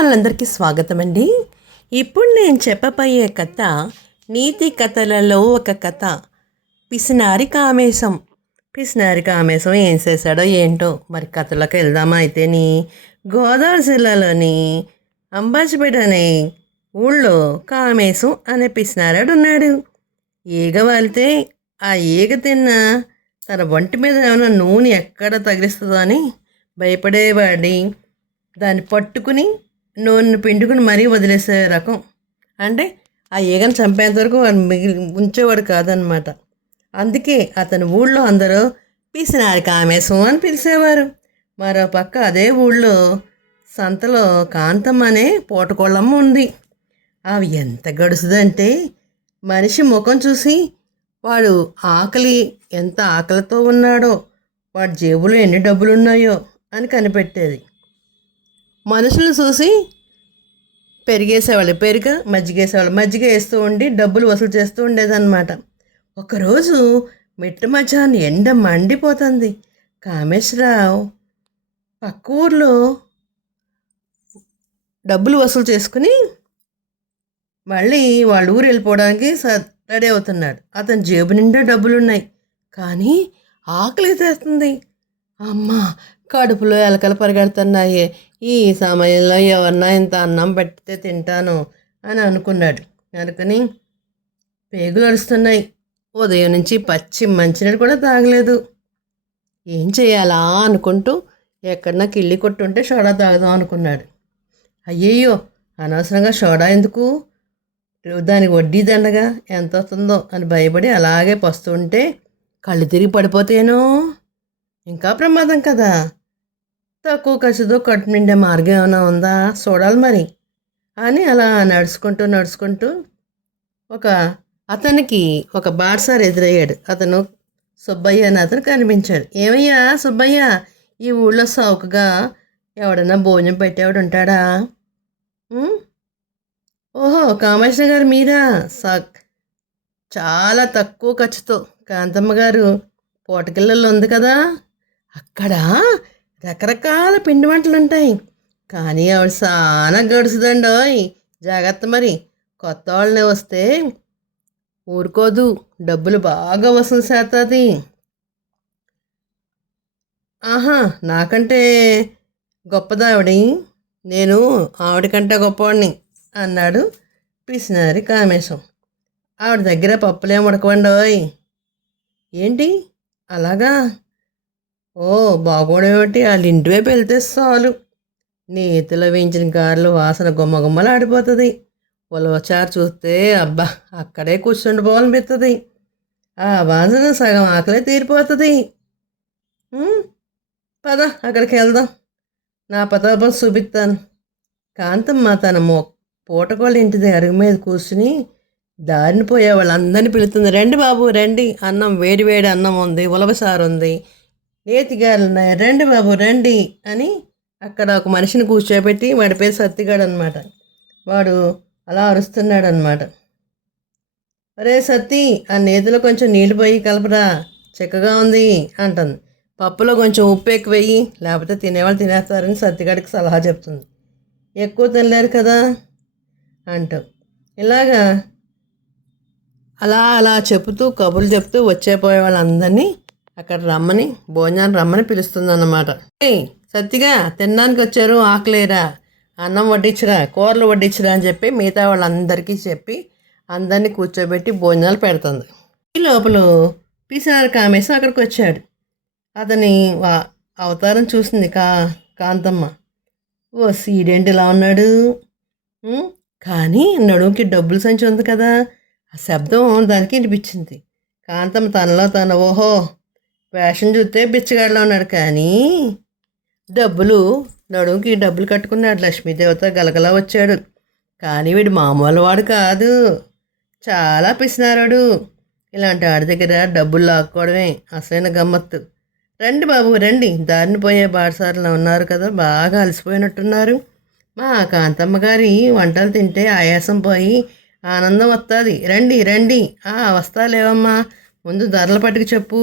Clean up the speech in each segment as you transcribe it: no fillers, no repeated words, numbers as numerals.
అభిమానులందరికీ స్వాగతం అండి. ఇప్పుడు నేను చెప్పబోయే కథ నీతి కథలలో ఒక కథ. పిసినారి కామేశం. పిసినారి కామేశం ఏం చేశాడో ఏంటో. మరి కథలోకి వెళ్దామా అయితేని. గోదావరి జిల్లాలోని అంబాజీపేట అనే ఊళ్ళో కామేశం అనే పిసినారాడు ఉన్నాడు. ఈగ వాలితే ఆ ఈగ తిన్న తన ఒంటి మీద ఏమైనా నూనె ఎక్కడ తగిలిస్తుందో అని భయపడేవాడి. దాన్ని పట్టుకుని నూనె పిండుకుని మరీ వదిలేసే రకం. అంటే ఆ ఈగను చంపేంత వరకు వాడు ఉంచేవాడు కాదనమాట. అందుకే అతని ఊళ్ళో అందరూ పిసినారి కామేశం అని పిలిచేవారు. మరో పక్క అదే ఊళ్ళో సంతలో కాంతమ్మ అనే పూటకోళ్ళమ్మ ఉంది. అవి ఎంత గడుసుదంటే మనిషి ముఖం చూసి వాడు ఎంత ఆకలితో ఉన్నాడో, వాడి జేబులో ఎన్ని డబ్బులు ఉన్నాయో అని కనిపెట్టేది. మనుషులు చూసి పెరిగేసేవాళ్ళు, మజ్జిగ వేస్తూ ఉండి డబ్బులు వసూలు చేస్తూ ఉండేదన్నమాట. ఒకరోజు మిట్ట మధ్యాహ్నం ఎండ మండిపోతుంది. కామేశ్వరరావు పక్క ఊర్లో డబ్బులు వసూలు చేసుకుని మళ్ళీ వాళ్ళ ఊరు వెళ్ళిపోవడానికి రెడీ అవుతున్నాడు. అతని జేబు నిండా డబ్బులున్నాయి, కానీ ఆకలి చేస్తుంది. అమ్మ, కడుపులో ఎలకలు పరిగెడుతున్నాయి, ఈ సమయంలో ఎవరన్నా ఇంత అన్నం పెడితే తింటాను అని అనుకుని పేగులు అరుస్తున్నాయి. ఉదయం నుంచి పచ్చి మంచినీళ్ళు కూడా తాగలేదు. ఏం చేయాలా అనుకుంటూ ఎక్కడన్నా కిళ్ళి కొట్టుంటే సోడా తాగుదాం అనుకున్నాడు. అయ్యయ్యో, అనవసరంగా సోడా ఎందుకు, దానికి వడ్డీ దండగా ఎంత వస్తుందో అని భయపడి అలాగే పస్తుంటే కళ్ళు తిరిగి పడిపోతేనో ఇంకా ప్రమాదం కదా. తక్కువ ఖర్చుతో కట్టు నిండే మార్గం ఏమైనా ఉందా చూడాలి మరి అని అలా నడుచుకుంటూ అతనికి ఒక బాటసారి ఎదురయ్యాడు. అతను సుబ్బయ్య అని అతను కనిపించాడు. ఏమయ్యా సుబ్బయ్య, ఈ ఊళ్ళో సౌకగా ఎవడన్నా భోజనం పెట్టేవాడు ఉంటాడా? ఓహో, కామేశ్వర గారు మీరా? చాలా తక్కువ ఖర్చుతో కాంతమ్మ గారు పూటకిళ్ళల్లో ఉంది కదా, అక్కడ రకరకాల పిండి వంటలు ఉంటాయి. కానీ ఆవిడ చాలా గడుసుదండోయ్, జాగ్రత్త మరి. కొత్త వాళ్ళనే వస్తే ఊరుకోదు, డబ్బులు బాగా వసూలు చేస్తుంది. ఆహా, నాకంటే గొప్పదా ఆవిడ? నేను ఆవిడకంటే గొప్పవాడిని అన్నాడు పిసినారి కామేశం. ఆవిడ దగ్గర పప్పులేం ఉడకవండోయ్. ఏంటి అలాగా? ఓ, బాగోడేమిటి, వాళ్ళ ఇంటి వైపు వెళ్తే చాలు నేతిలో వేయించిన గారెలు వాసన గుమ్మగుమ్మలు ఆడిపోతుంది. ఉలవచారు చూస్తే అబ్బా, అక్కడే కూర్చుండిపోవాలనిపిస్తుంది. ఆ వాసన సగం ఆకలే తీరిపోతుంది. పద, అక్కడికి వెళ్దాం, నా ప్రతాపం చూపిస్తాను. కాంతమ్మ తన పూటకోళ్ళ ఇంటి అరుగు మీద కూర్చుని దారిని పోయే వాళ్ళందరినీ పిలుస్తుంది. రండి బాబు రండి, అన్నం వేడి వేడి అన్నం ఉంది, ఉలవసారు ఉంది, నేతిగారులు ఉన్నాయి, రండి బాబు రండి అని అక్కడ ఒక మనిషిని కూర్చోబెట్టి, వాడి పేరు సత్తిగాడు అనమాట. వాడు అలా అరుస్తున్నాడు అనమాట. అరే సత్తి, ఆ నేతిలో కొంచెం నీళ్ళు పోయి కలపరా, చిక్కగా ఉంది అంటుంది. పప్పులో కొంచెం ఉప్పు ఎక్కువ వేయి, లేకపోతే తినేవాళ్ళు తినేస్తారని సత్తిగాడికి సలహా చెప్తుంది. ఎక్కువ తినలేరు కదా అంటూ ఇలాగా అలా చెబుతూ కబుర్లు చెప్తూ వచ్చేపోయే వాళ్ళందరినీ అక్కడ రమ్మని, భోజనాన్ని రమ్మని పిలుస్తుందన్నమాట. సత్తిగా, తినడానికి వచ్చారు, ఆకలేరా, అన్నం వడ్డించరా, కూరలు వడ్డించరా అని చెప్పి మిగతా వాళ్ళందరికీ చెప్పి అందరినీ కూర్చోబెట్టి భోజనాలు పెడుతుంది. ఈ లోపల పిసినారి కామేశం అక్కడికి వచ్చాడు. అతని అవతారం చూసింది కాంతమ్మ. ఓ, సీడేంటి ఇలా ఉన్నాడు, కానీ నడుముకి డబ్బులు సంచి ఉంది కదా, ఆ శబ్దం దానికి వినిపించింది. కాంతమ్మ తనలో తన ఓహో, వేషం చూస్తే బిచ్చగాడిలో ఉన్నాడు, కానీ నడుముకి డబ్బులు కట్టుకున్నాడు. లక్ష్మీదేవత గలగలా వచ్చాడు. కానీ వీడు మామూలు వాడు కాదు, చాలా పిసినారాడు. ఇలాంటి వాడి దగ్గర డబ్బులు లాక్కోవడమే అసలైన గమ్మత్తు. రండి బాబు రండి, దారిని పోయే బాటసారులు ఉన్నారు కదా, బాగా అలసిపోయినట్టున్నారు. మా కాంతమ్మ గారి వంటలు తింటే ఆయాసం పోయి ఆనందం వస్తుంది. రండి రండి. వస్తాలేవమ్మా, ముందు ధరలు పట్టుకు చెప్పు,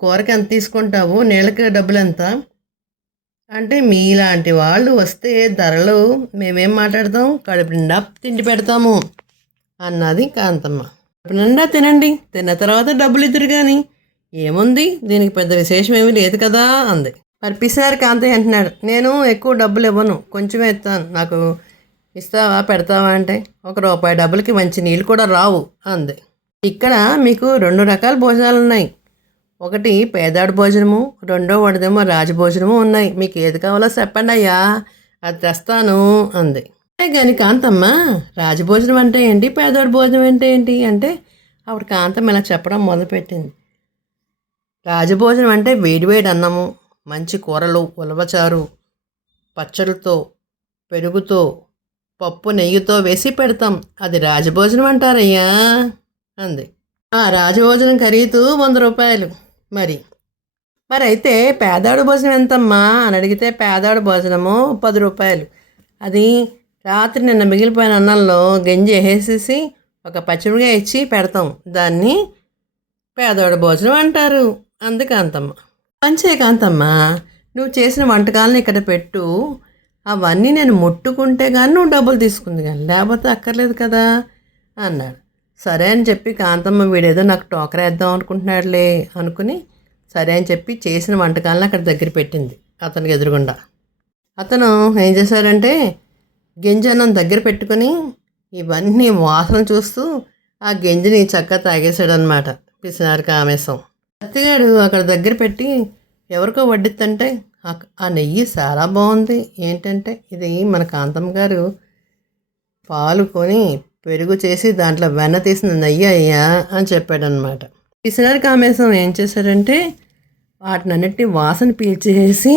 కూరకి ఎంత తీసుకుంటావు, నీళ్ళకి డబ్బులు ఎంత అంటే మీలాంటి వాళ్ళు వస్తే ధరలు మేమేం మాట్లాడతాం, కడుపు నిండా తిండి పెడతాము అన్నది కాంతమ్మ. కడుపు నిండా తినండి, తిన్న తర్వాత డబ్బులు ఇద్దరు కానీ ఏముంది, దీనికి పెద్ద విశేషం ఏమీ లేదు కదా అంది. మరి పిసినారి కాంతయ్య అంటున్నాడు, నేను ఎక్కువ డబ్బులు ఇవ్వను, కొంచెమే ఇస్తాను, నాకు ఇస్తావా పెడతావా అంటే, ₹1 డబ్బులకి మంచి నీళ్ళు కూడా రావు అంది. ఇక్కడ మీకు 2 రకాల భోజనాలు ఉన్నాయి, ఒకటి పేదాడు భోజనము, రెండో వాడిదేమో రాజభోజనము ఉన్నాయి, మీకు ఏది కావాలో చెప్పండి అయ్యా, అది తెస్తాను అంది. కానీ కాంతమ్మ, రాజభోజనం అంటే ఏంటి, పేదవాడి భోజనం అంటే ఏంటి అంటే అప్పుడు కాంతమ్మ ఇలా చెప్పడం మొదలుపెట్టింది. రాజభోజనం అంటే వేడివేడి అన్నము, మంచి కూరలు, ఉలవచారు, పచ్చడితో, పెరుగుతో, పప్పు నెయ్యితో వేసి పెడతాం, అది రాజభోజనం అంటారయ్యా అంది. ఆ రాజభోజనం ఖరీదు ₹100. మరి మరి అయితే పేదాడు భోజనం ఎంతమ్మా అని అడిగితే, పేదాడు భోజనము ₹10. అది రాత్రి నిన్న మిగిలిపోయిన అన్నంలో గంజి వేసేసి ఒక పచ్చిమిరకాయ ఇచ్చి పెడతాం, దాన్ని పేదవాడి భోజనం అంటారు అంది కాంతమ్మ. పంచే కాంతమ్మ, నువ్వు చేసిన వంటకాలను ఇక్కడ పెట్టు, అవన్నీ నేను ముట్టుకుంటే కానీ నువ్వు డబ్బులు తీసుకుంది కానీ, లేకపోతే అక్కర్లేదు కదా అన్నాడు. సరే అని చెప్పి కాంతమ్మ వీడేదో నాకు టోకరా వేద్దాం అనుకుంటున్నాడులే అనుకుని సరే అని చెప్పి చేసిన వంటకాలను అక్కడ దగ్గర పెట్టింది అతనికి ఎదురుగుండా. అతను ఏం చేశాడంటే గింజన్నం దగ్గర పెట్టుకొని ఇవన్నీ వాసన చూస్తూ ఆ గింజని చక్కగా తాగేశాడనమాట పిసినారి కామేశం. అత్తగాడు అక్కడ దగ్గర పెట్టి ఎవరికో వడ్డిద్దంటే ఆ నెయ్యి చాలా బాగుంది, ఏంటంటే ఇది మన కాంతమ్మ గారు పాలు కొని పెరుగు చేసి దాంట్లో వెన్న తీసిన నెయ్యి అయ్యా అని చెప్పాడనమాట. పిసినారి కామేశం ఏం చేశాడంటే వాటినన్నిటిని వాసన పీల్చేసి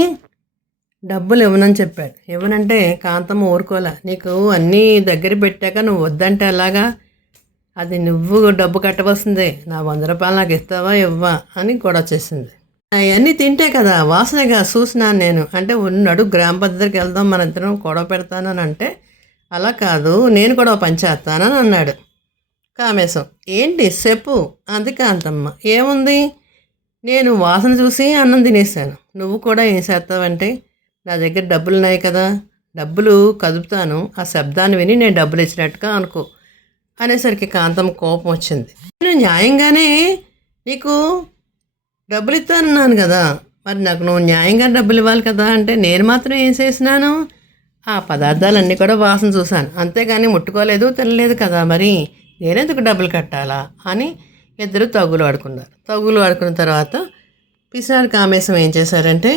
డబ్బులు ఇవ్వనని చెప్పాడు. ఇవ్వనంటే కాంతమ్మ ఊరుకోలే, నీకు అన్నీ దగ్గర పెట్టాక నువ్వు వద్దంటే ఎలాగా, అది నువ్వు డబ్బు కట్టవలసిందే, నా ₹100 నాకు ఇస్తావా ఇవ్వా అని కూడా వచ్చేసింది. అవన్నీ తింటే కదా వాసనగా చూసినాను నేను అంటే, ఉన్నాడు గ్రామ పద్ధతికి వెళ్దాం మన ఇద్దరం గొడవ పెడతానని అంటే, అలా కాదు నేను కూడా పని చేస్తానని అన్నాడు కామేశం. ఏంటి చెప్పు అంది కాంతమ్మ. ఏముంది, నేను వాసన చూసి అన్నం తినేసాను, నువ్వు కూడా ఏం చేస్తావంటే, నా దగ్గర డబ్బులు ఉన్నాయి కదా, డబ్బులు కదుపుతాను, ఆ శబ్దాన్ని విని నేను డబ్బులు ఇచ్చినట్టుగా అనుకో అనేసరికి కాంతమ్మ కోపం వచ్చింది. నేను న్యాయంగానే నీకు డబ్బులు ఇస్తానన్నాను కదా, మరి నాకు నువ్వు న్యాయంగా డబ్బులు ఇవ్వాలి కదా అంటే, నేను మాత్రం ఏం చేసినాను, ఆ పదార్థాలన్నీ కూడా వాసన చూశాను, అంతేగాని ముట్టుకోలేదు తినలేదు కదా, మరి నేనెందుకు డబ్బులు కట్టాలా అని ఇద్దరు తగులు ఆడుకున్నారు. తగులు ఆడుకున్న తర్వాత పిసినారి కామేశం ఏం చేశారంటే,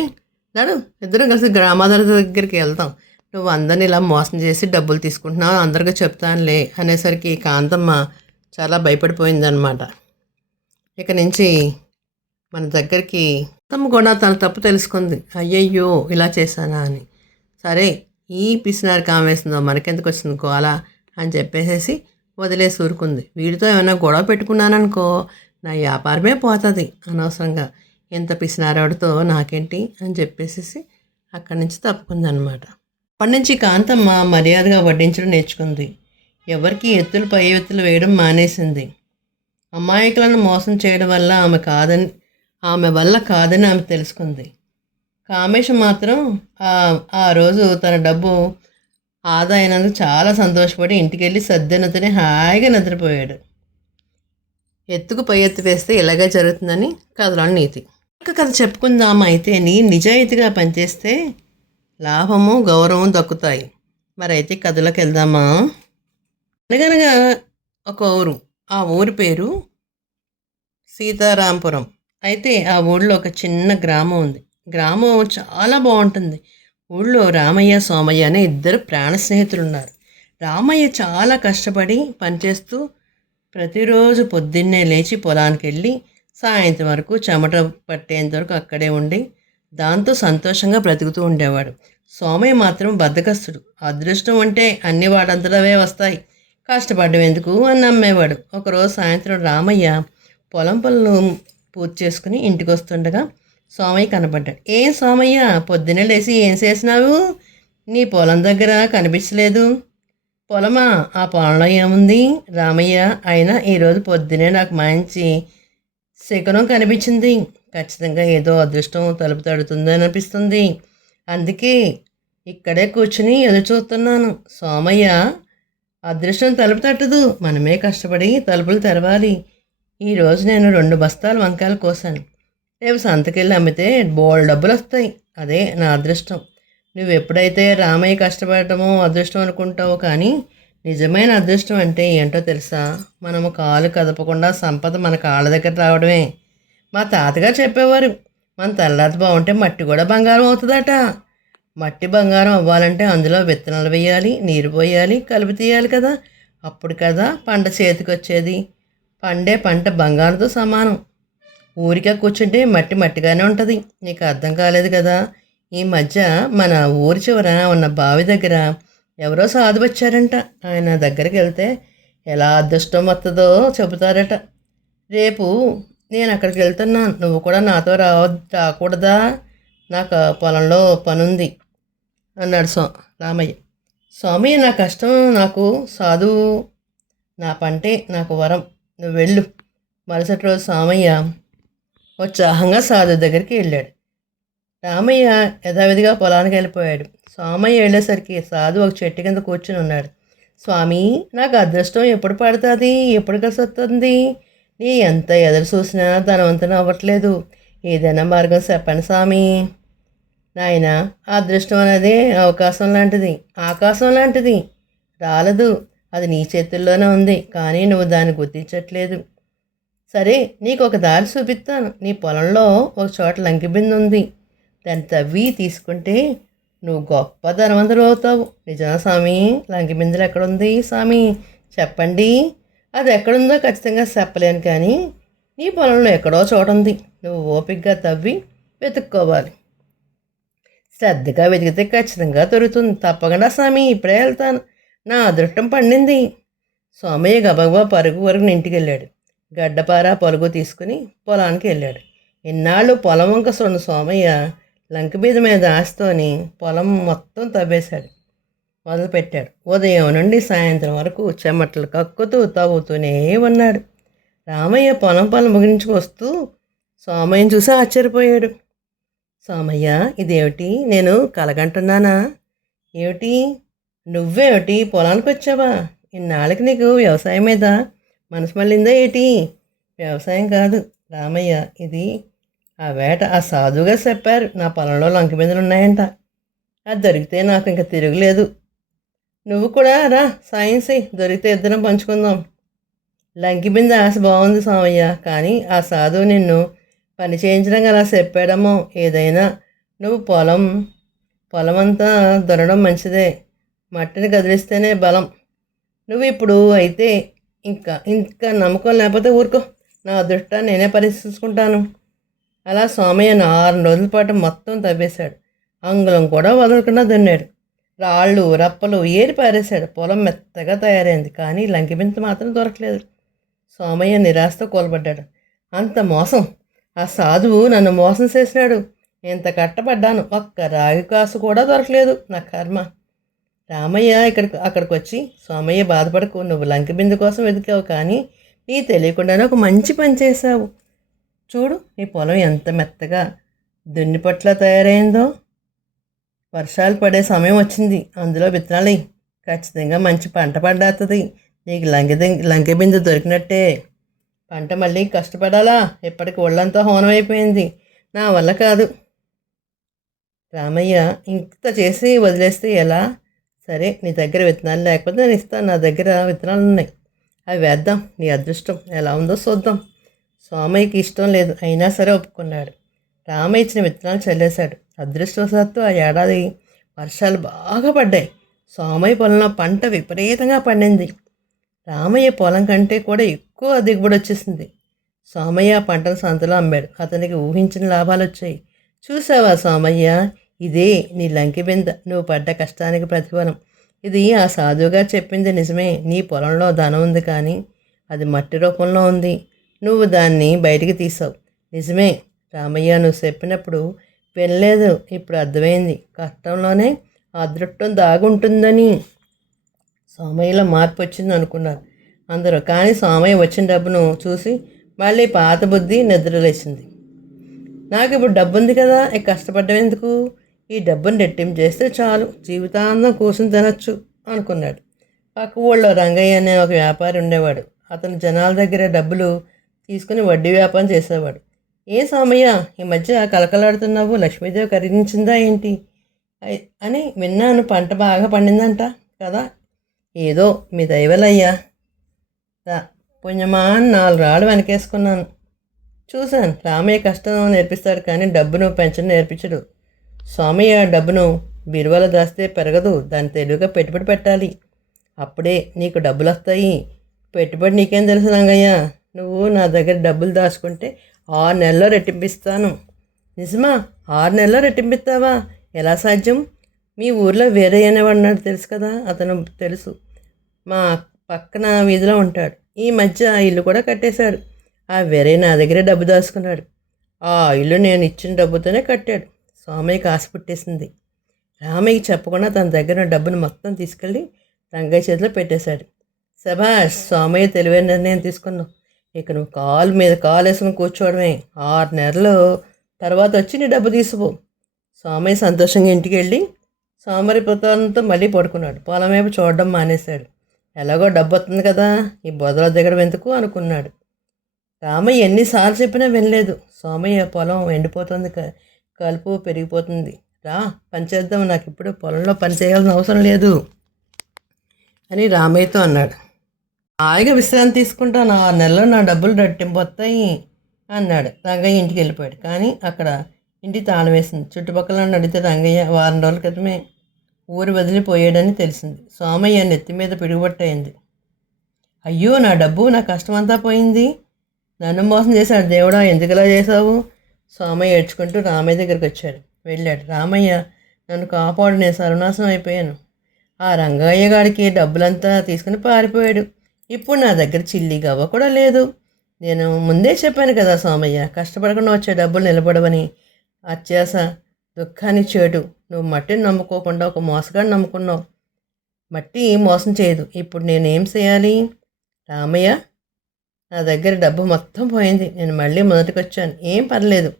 నాడు ఇద్దరం కలిసి గ్రామాధార దగ్గరికి వెళ్తాం, నువ్వు అందరిని ఇలా మోసం చేసి డబ్బులు తీసుకుంటున్నావు అందరికీ చెప్తానులే అనేసరికి కాంతమ్మ చాలా భయపడిపోయిందనమాట. ఇక నుంచి మన దగ్గరికి తమ్మ కూడా తన తప్పు తెలుసుకుంది, అయ్యయ్యో ఇలా చేశానా అని. సరే ఈ పిసినారి కామేసిందో మనకెందుకు వచ్చింది గోల అని చెప్పేసి వదిలేసి ఊరుకుంది. వీడితో ఏమైనా గొడవ పెట్టుకున్నాననుకో నా వ్యాపారమే పోతుంది అనవసరంగా, ఎంత పిసినారాడితో నాకేంటి అని చెప్పేసి అక్కడి నుంచి తప్పుకుంది అనమాట. అప్పటి నుంచి కాంతమ్మ మర్యాదగా వడ్డించడం నేర్చుకుంది, ఎవరికి ఎత్తులు పై ఎత్తులు వేయడం మానేసింది. అమాయకులను మోసం చేయడం వల్ల ఆమె వల్ల కాదని ఆమె తెలుసుకుంది. కామేశం మాత్రం ఆ రోజు తన డబ్బు ఆదా అయినందుకు చాలా సంతోషపడి ఇంటికి వెళ్ళి సద్దెనతోనే హాయిగా నిద్రపోయాడు. ఎత్తుకు పై ఎత్తు వేస్తే ఇలాగే జరుగుతుందని కథలోని నీతి. ఒక కథ చెప్పుకుందామా అయితే, నిజాయితీగా పనిచేస్తే లాభము గౌరవం దక్కుతాయి. మరి అయితే కథలోకి వెళ్దామా. అనగనగా ఒక ఊరు, ఆ ఊరి పేరు సీతారాంపురం. అయితే ఆ ఊళ్ళో ఒక చిన్న గ్రామం ఉంది. గ్రామం చాలా బాగుంటుంది. ఊళ్ళో రామయ్య సోమయ్య అనే ఇద్దరు ప్రాణ స్నేహితులు ఉన్నారు. రామయ్య చాలా కష్టపడి పనిచేస్తూ ప్రతిరోజు పొద్దున్నే లేచి పొలానికి వెళ్ళి సాయంత్రం వరకు చెమట పట్టేంత వరకు అక్కడే ఉండి దాంతో సంతోషంగా బ్రతుకుతూ ఉండేవాడు. సోమయ్య మాత్రం బద్ధకస్తుడు. అదృష్టం అంటే అన్ని వాడంతలవే వస్తాయి, కష్టపడ్డం ఎందుకు అని నమ్మేవాడు. ఒకరోజు సాయంత్రం రామయ్య పొలం పనులు పూర్తి చేసుకుని ఇంటికి వస్తుండగా సోమయ్య కనపడ్డాడు. ఏం సోమయ్య, పొద్దున్నే లేచి ఏం చేసినావు, నీ పొలం దగ్గర కనిపించలేదు. పొలమా, ఆ పొలంలో ఏముంది రామయ్య, అయినా ఈరోజు పొద్దునే నాకు మంచి శకునం కనిపించింది, ఖచ్చితంగా ఏదో అదృష్టం తలుపు తడుతుంది అనిపిస్తుంది అందుకే ఇక్కడే కూర్చుని ఎదురు చూస్తున్నాను. సోమయ్య అదృష్టం తలుపు తట్టదు, మనమే కష్టపడి తలుపులు తెరవాలి. ఈరోజు నేను 2 బస్తాలు వంకాయలు కోసాను. రేపు సంతకెళ్ళి అమ్మితే బోల్డ్ డబ్బులు వస్తాయి. అదే నా అదృష్టం. నువ్వు ఎప్పుడైతే రామయ్య కష్టపడటమో అదృష్టం అనుకుంటావో, కానీ నిజమైన అదృష్టం అంటే ఏంటో తెలుసా? మనము కాలు కదపకుండా సంపద మన కాళ్ళ దగ్గర రావడమే. మా తాతగారు చెప్పేవారు, మన తలరాత బాగుంటే మట్టి కూడా బంగారం అవుతుందట. మట్టి బంగారం అవ్వాలంటే అందులో విత్తనాలు వేయాలి, నీరు పోయాలి, కలుపు తీయాలి కదా. అప్పుడు కదా పంట చేతికి వచ్చేది. పండే పంట బంగారంతో సమానం. ఊరికే కూర్చుంటే మట్టి మట్టిగానే ఉంటుంది. నీకు అర్థం కాలేదు కదా. ఈ మధ్య మన ఊరి చివర ఉన్న బావి దగ్గర ఎవరో సాధు వచ్చారంట. ఆయన దగ్గరికి వెళ్తే ఎలా అదృష్టం వస్తుందో చెబుతారట. రేపు నేను అక్కడికి వెళ్తున్నాను, నువ్వు కూడా నాతో రాకూడదా? నాకు పొలంలో పనుంది అన్నాడు రామయ్య. స్వామి, నా కష్టం నాకు సాధువు, నా పంటే నాకు వరం, నువ్వు వెళ్ళు. మరుసటి రోజు స్వామయ్య ఉత్సాహంగా సాధు దగ్గరికి వెళ్ళాడు. రామయ్య యథావిధిగా పొలానికి వెళ్ళిపోయాడు. స్వామయ్య వెళ్ళేసరికి సాధు ఒక చెట్టు కింద కూర్చుని ఉన్నాడు. స్వామి, నాకు అదృష్టం ఎప్పుడు పడుతుంది, ఎప్పుడు కలిసి వస్తుంది? నీ ఎంత ఎదురు చూసినా ధనవంతుని అవ్వట్లేదు. ఏదైనా మార్గం చెప్పండి స్వామి. నాయన, అదృష్టం అనేది అవకాశం లాంటిది, ఆకాశం లాంటిది. రాలదు, అది నీ చేతుల్లోనే ఉంది, కానీ నువ్వు దాన్ని గుర్తించట్లేదు. సరే, నీకు ఒక దారి చూపిస్తాను. నీ పొలంలో ఒక చోట లంకి బిందె ఉంది. దాన్ని తవ్వి తీసుకుంటే నువ్వు గొప్ప ధనవంతుడు అవుతావు. నిజమా స్వామి? లంకి బిందెలు ఎక్కడుంది స్వామి, చెప్పండి. అది ఎక్కడుందో ఖచ్చితంగా చెప్పలేను, కానీ నీ పొలంలో ఎక్కడో చోట ఉంది. నువ్వు ఓపికగా తవ్వి వెతుక్కోవాలి. శ్రద్ధగా వెతికితే ఖచ్చితంగా దొరుకుతుంది. తప్పకుండా స్వామి, ఇప్పుడే వెళ్తాను. నా అదృష్టం పండింది. సోమయ్య గబగబా పరుగు ఇంటికి వెళ్ళాడు. గడ్డపార పరుగు తీసుకుని పొలానికి వెళ్ళాడు. ఇన్నాళ్ళు పొలం వంక చూడని సోమయ్య లంక మీద ఆశతోని పొలం మొత్తం తవ్వేశాడు, మొదలుపెట్టాడు. ఉదయం నుండి సాయంత్రం వరకు చెమటలు కక్కుతూ తవ్వుతూనే ఉన్నాడు. రామయ్య పొలం ముగించుకొస్తూ సోమయ్యని చూసి ఆశ్చర్యపోయాడు. సోమయ్య, ఇదేమిటి? నేను కలగంటున్నానా? ఏమిటి, నువ్వేమిటి పొలానికి వచ్చావా? ఇన్నాళ్ళకి నీకు వ్యవసాయం మీద మనసు మళ్ళిందా ఏటి? వ్యవసాయం కాదు రామయ్య, ఇది ఆ వేట. ఆ సాధువుగా చెప్పారు, నా పొలంలో లంక బిందెలు ఉన్నాయంట. అది దొరికితే నాకు ఇంకా తిరుగులేదు. నువ్వు కూడా రా, సాయం చెయ్యి, దొరికితే ఇద్దరం పంచుకుందాం. లంకి బిందె ఆశ బాగుంది సోమయ్య, కానీ ఆ సాధువు నిన్ను పని చేయించడం అలా చెప్పాడమో. ఏదైనా నువ్వు పొలమంతా దొరడం మంచిదే. మట్టిని కదిలిస్తేనే బలం. నువ్వు ఇప్పుడు అయితే ఇంకా ఇంకా నమ్మకం లేకపోతే ఊరుకో. నా అదృష్టాన్ని నేనే పరిశీలించుకుంటాను. అలా సోమయ్య 4 రోజుల పాటు మొత్తం తవ్వేశాడు. అంగుళం కూడా వదలకుండా దున్నాడు. రాళ్ళు రప్పలు ఏరి పారేశాడు. పొలం మెత్తగా తయారైంది, కానీ లంకి బిందె మాత్రం దొరకలేదు. సోమయ్య నిరాశతో కూలబడ్డాడు. అంత మోసం! ఆ సాధువు నన్ను మోసం చేసినాడు. ఎంత కట్టపడ్డాను, ఒక్క రాగి కాసు కూడా దొరకలేదు. నా కర్మ. రామయ్య అక్కడికి వచ్చి, సోమయ్య బాధపడకు, నువ్వు లంక బిందె కోసం వెతికావు, కానీ నీ తెలియకుండానే ఒక మంచి పని చేశావు. చూడు, నీ పొలం ఎంత మెత్తగా దున్నిపట్ల తయారైందో. వర్షాలు పడే సమయం వచ్చింది, అందులో విత్తనాలు ఖచ్చితంగా మంచి పంట పండుతుంది. నీకు లంక బిందె దొరికినట్టే. పంట మళ్ళీ కష్టపడాలా? ఇప్పటికి ఒళ్ళంతా హోనమైపోయింది, నా వల్ల కాదు. రామయ్య, ఇంత చేసి వదిలేస్తే ఎలా? సరే, నీ దగ్గర విత్తనాలు లేకపోతే నేను ఇస్తాను. నా దగ్గర విత్తనాలు ఉన్నాయి, అవి వేద్దాం. నీ అదృష్టం ఎలా ఉందో చూద్దాం. సోమయ్యకి ఇష్టం లేదు, అయినా సరే ఒప్పుకున్నాడు. రామయ్య ఇచ్చిన విత్తనాలు చల్లేశాడు. అదృష్టవశాత్తు ఆ ఏడాది వర్షాలు బాగా పడ్డాయి. సోమయ్య పొలంలో పంట విపరీతంగా పండింది. రామయ్య పొలం కంటే కూడా ఎక్కువ దిగుబడి వచ్చేసింది. సోమయ్య పంటను సంతలో అమ్మాడు. అతనికి ఊహించిన లాభాలు వచ్చాయి. చూసావా సోమయ్య, ఇదే నీ లంకి బిందె, నువ్వు పడ్డ కష్టానికి ప్రతిఫలం. ఇది ఆ సాధువుగా చెప్పింది నిజమే. నీ పొలంలో ధనం ఉంది, కానీ అది మట్టి రూపంలో ఉంది. నువ్వు దాన్ని బయటికి తీసావు. నిజమే రామయ్య, నువ్వు చెప్పినప్పుడు వినలేదు. ఇప్పుడు అర్థమైంది. కష్టంలోనే అదృష్టం దాగుంటుందని. సోమయ్యలో మార్పు వచ్చింది అనుకున్నారు అందరూ, కానీ సోమయ్య వచ్చిన డబ్బును చూసి మళ్ళీ పాత బుద్ధి నిద్రలేసింది. నాకు ఇప్పుడు డబ్బు ఉంది కదా, కష్టపడ్డం ఎందుకు? ఈ డబ్బును రెట్టింపు చేస్తే చాలు, జీవితాంతం కూర్చుని తినచ్చు అనుకున్నాడు. పక్క ఊళ్ళో రంగయ్య అనే ఒక వ్యాపారి ఉండేవాడు. అతను జనాల దగ్గర డబ్బులు తీసుకుని వడ్డీ వ్యాపారం చేసేవాడు. ఏ సామయ్య, ఈ మధ్య కలకలాడుతున్నావు, లక్ష్మీదేవి ఖరీదించిందా ఏంటి అని విన్నాను. పంట బాగా పండిందంట కదా. ఏదో మీ దయవలయ్యా, పుణ్యమా అని 4 రాళ్ళు వెనకేసుకున్నాను. చూశాను, రామయ్య కష్టం నేర్పిస్తాడు కానీ డబ్బును పెంచడం నేర్పించడు. స్వామయ్య డబ్బును బీరువాలో దాస్తే పెరగదు, దాన్ని తెలివిగా పెట్టుబడి పెట్టాలి, అప్పుడే నీకు డబ్బులు వస్తాయి. పెట్టుబడి నీకేం తెలుసు రంగయ్య, నువ్వు నా దగ్గర డబ్బులు దాచుకుంటే 6 నెలల్లో రెట్టింపిస్తాను. నిజమా? 6 నెలల్లో రెట్టింపిస్తావా? ఎలా సాధ్యం? మీ ఊర్లో వేరే అనేవాడు తెలుసు కదా. అతను తెలుసు, మా పక్కన వీధిలో ఉంటాడు. ఈ మధ్య ఆ ఇల్లు కూడా కట్టేశాడు. ఆ వేరే నా దగ్గరే డబ్బు దాచుకున్నాడు. ఆ ఇల్లు నేను ఇచ్చిన డబ్బుతోనే కట్టాడు. స్వామయ్యకి ఆశ పుట్టేసింది. రామయ్యకి చెప్పకుండా తన దగ్గర డబ్బును మొత్తం తీసుకెళ్ళి రంగయ్య చేతిలో పెట్టేశాడు. శభాష్, స్వామయ్య తెలివైన నిర్ణయం తీసుకున్నావు. ఇక నువ్వు కాలు మీద కాలు వేసుకుని కూర్చోవడమే. 6 నెలలు తర్వాత వచ్చి నీ డబ్బు తీసుకో. స్వామయ్య సంతోషంగా ఇంటికి వెళ్ళి సోమరిపోతంతో మళ్ళీ పడుకున్నాడు. పొలం వైపు చూడడం మానేశాడు. ఎలాగో డబ్బు వస్తుంది కదా, ఈ బొదల దిగడం ఎందుకు అనుకున్నాడు. రామయ్య ఎన్నిసార్లు చెప్పినా వినలేదు. సోమయ్య పొలం ఎండిపోతుంది, కలుపు పెరిగిపోతుంది, రా పనిచేద్దాం, నాకు ఇప్పుడు పొలంలో పని చేయాల్సిన అవసరం లేదు అని రామయ్యతో అన్నాడు. హాయిగా విశ్రాంతి తీసుకుంటాను, 6 నెలల్లో నా డబ్బులు రెట్టింపొస్తాయి అన్నాడు. రంగయ్య ఇంటికి వెళ్ళిపోయాడు. కానీ అక్కడ ఇంటి తాళం వేసింది. చుట్టుపక్కల అడిగితే రంగయ్య వారం రోజుల క్రితమే ఊరు వదిలిపోయాడని తెలిసింది. సోమయ్య నెత్తి మీద పిడుగుబట్టయింది. అయ్యో, నా డబ్బు, నా కష్టమంతా పోయింది, నన్ను మోసం చేశాడు దేవుడా, ఎందుకులా చేశావు? సోమయ్య ఏడ్చుకుంటూ రామయ్య దగ్గరికి వెళ్ళాడు. రామయ్య, నన్ను కాపాడు, నేను సర్వనాశనం అయిపోయాను. ఆ రంగయ్య గారికి డబ్బులంతా తీసుకుని పారిపోయాడు. ఇప్పుడు నా దగ్గర చిల్లి గవ్వ కూడా లేదు. నేను ముందే చెప్పాను కదా సోమయ్య, కష్టపడకుండా వచ్చే డబ్బులు నిలబడవని. అత్యాస దుఃఖాన్ని చేటు. నువ్వు మట్టిని నమ్ముకోకుండా ఒక మోసగాడిని నమ్ముకున్నావు. మట్టి మోసం చేయదు. ఇప్పుడు నేనేం చేయాలి? రామయ్య, నా దగ్గర డబ్బు మొత్తం పోయింది, నేను మళ్ళీ మొదటికి వచ్చాను. ఏం పర్లేదు,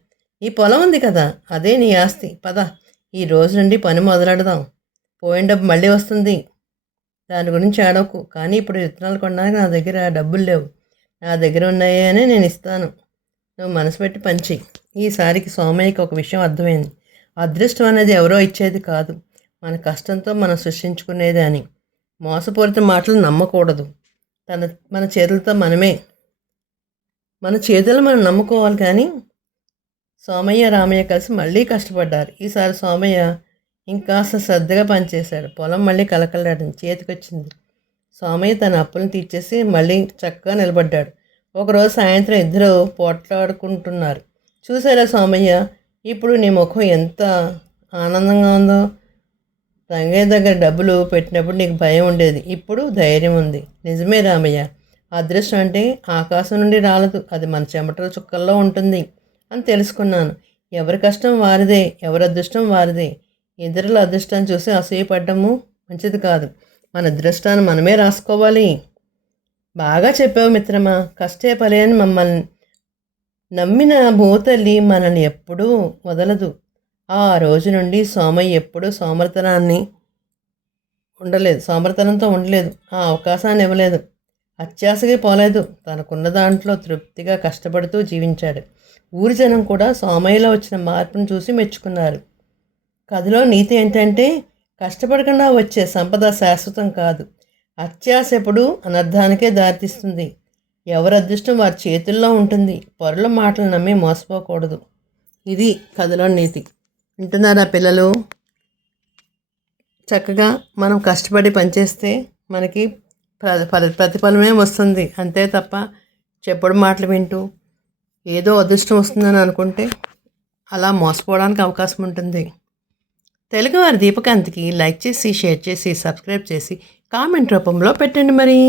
ఈ పొలం ఉంది కదా, అదే నీ ఆస్తి. పద, ఈ రోజు నుండి పని మొదలెడదాం. పోయిన డబ్బు మళ్ళీ వస్తుంది, దాని గురించి ఆడవకు. కానీ ఇప్పుడు విత్తనాలు కొనడానికి నా దగ్గర డబ్బులు లేవు. నా దగ్గర ఉన్నాయే అని నేను ఇస్తాను, నువ్వు మనసు పెట్టి పంచి. ఈసారికి సోమయ్యకి ఒక విషయం అర్థమైంది. అదృష్టం అనేది ఎవరో ఇచ్చేది కాదు, మన కష్టంతో మనం సృష్టించుకునేది అని. మోసపూరిత మాటలు నమ్మకూడదు. మన చేతులతో మన చేతులు మనం నమ్ముకోవాలి. కానీ సోమయ్య రామయ్య కలిసి మళ్ళీ కష్టపడ్డారు. ఈసారి సోమయ్య ఇంకాస్త శ్రద్ధగా పనిచేశాడు. పొలం మళ్ళీ కలకలాడింది, చేతికొచ్చింది. సోమయ్య తన అప్పులను తీర్చేసి మళ్ళీ చక్కగా నిలబడ్డాడు. ఒకరోజు సాయంత్రం ఇద్దరు పోట్లాడుకుంటున్నారు. చూసారా సోమయ్య, ఇప్పుడు నీ ముఖం ఎంత ఆనందంగా ఉందో. రంగయ్య దగ్గర డబ్బులు పెట్టినప్పుడు నీకు భయం ఉండేది, ఇప్పుడు ధైర్యం ఉంది. నిజమే రామయ్య, అదృష్టం అంటే ఆకాశం నుండి రాలదు, అది మన చెమటల చుక్కల్లో ఉంటుంది అని తెలుసుకున్నాను. ఎవరి కష్టం వారిదే, ఎవరి అదృష్టం వారిదే. ఇతరుల అదృష్టాన్ని చూసి అసూయపడ్డము మంచిది కాదు. మన అదృష్టాన్ని మనమే రాసుకోవాలి. బాగా చెప్పావు మిత్రమా, కష్టే పలే అని మమ్మల్ని నమ్మిన భూతల్లి మనల్ని ఎప్పుడూ వదలదు. ఆ రోజు నుండి సోమయ్య ఎప్పుడూ సోమరితనంతో ఉండలేదు, ఆ అవకాశాన్ని ఇవ్వలేదు, అత్యాశగా పోలేదు. తనకున్న దాంట్లో తృప్తిగా కష్టపడుతూ జీవించాడు. ఊరి జనం కూడా సోమయ్యలో వచ్చిన మార్పును చూసి మెచ్చుకున్నారు. కథలో నీతి ఏంటంటే, కష్టపడకుండా వచ్చే సంపద శాశ్వతం కాదు, అత్యాశ ఎప్పుడు అనర్థానికే దారితీస్తుంది. ఎవరి అదృష్టం వారి చేతుల్లో ఉంటుంది. పరుల మాటలు నమ్మి మోసపోకూడదు. ఇది కథలో నీతి. వింటున్నారా పిల్లలు? చక్కగా మనం కష్టపడి పనిచేస్తే మనకి ప్రతిఫలమే వస్తుంది. అంతే తప్ప చెప్పుడు మాటలు వింటూ ఏదో అదృష్టం వస్తుందని అనుకుంటే అలా మోసపోవడానికి అవకాశం ఉంటుంది. తెలుగువారి దీపకాంత్కి లైక్ చేసి, షేర్ చేసి, సబ్స్క్రైబ్ చేసి, కామెంట్ రూపంలో పెట్టండి మరి.